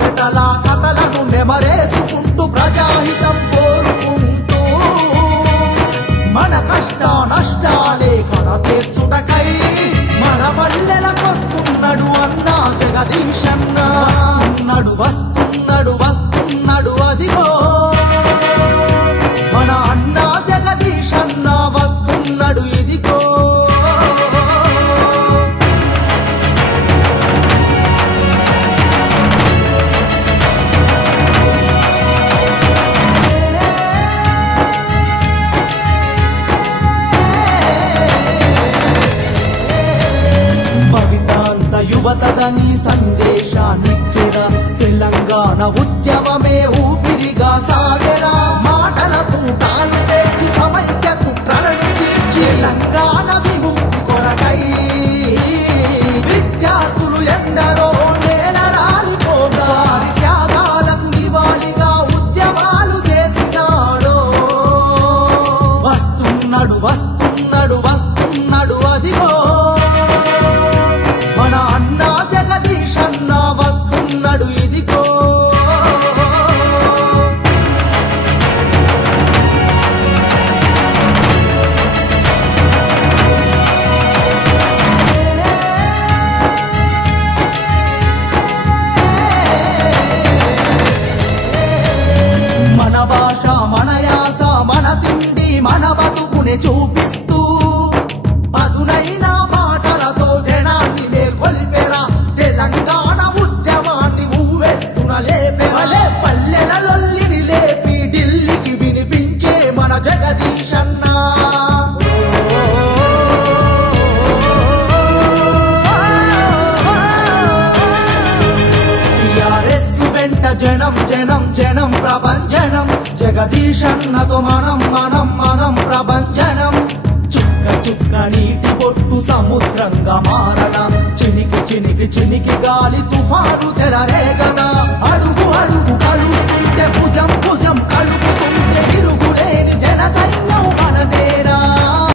వెటల కథలను నెమరేసుకుంటూ ప్రజాహితం కోరుకుంటూ మన కష్ట నష్టాలే కథ తీర్చుటకై మన పల్లెలకొస్తున్నాడు అన్నా జగదీశన్న. వస్తున్నాడు వస్తున్నాడు అదిగో మన అన్నా జగదీశన్న వస్తున్నాడు ఇదిగో. భవితాంత యువతదని సందేశాన్నిచ్చెరా తెలంగాణ ఉద్యమమే ఊపిరిగా సాగెరా. మాటల తూటాలు పేర్చి సమైక్య కుట్రలను చీల్చి తెలంగాణ విముక్తి కొరకై విద్యార్థులు ఎందరో నేల రాలిపోగా వారి త్యాగాలకు నివాళిగా ఉద్యమాలు చేసినాడో. వస్తున్నాడు వస్తున్నాడు వస్తున్నాడు అదిగో మన అన్నా జగదీశన్న వస్తున్నాడు ఇదిగో. మన భాష మన యాస మన తిండి మన బతుకుని చూపిస్తూ పదునైన మాటలతో జనాన్ని మేల్కొల్పెరా. తెలంగాణ ఉద్యమాన్ని ఊవెత్తున లేపెరా. పల్లెల లొల్లిని లేపి ఢిల్లీకి వినిపించే మన జగదీశన్న. టిఆర్ఎస్ వెంట జనం జనం జనం ప్రభంజనం. జగదీశన్నతో మనం మనం మనం ప్రభంజనం. చుక్క చుక్క నీటి బొట్టు సముద్రంగా మారన. చినికి చినికి చినికి గాలి తుఫాను చెలరేగదా. అడుగు అడుగు కలుస్తుంటే భుజం భుజం కలుపుతుంటే తిరుగులేని జన సైన్యం మనదే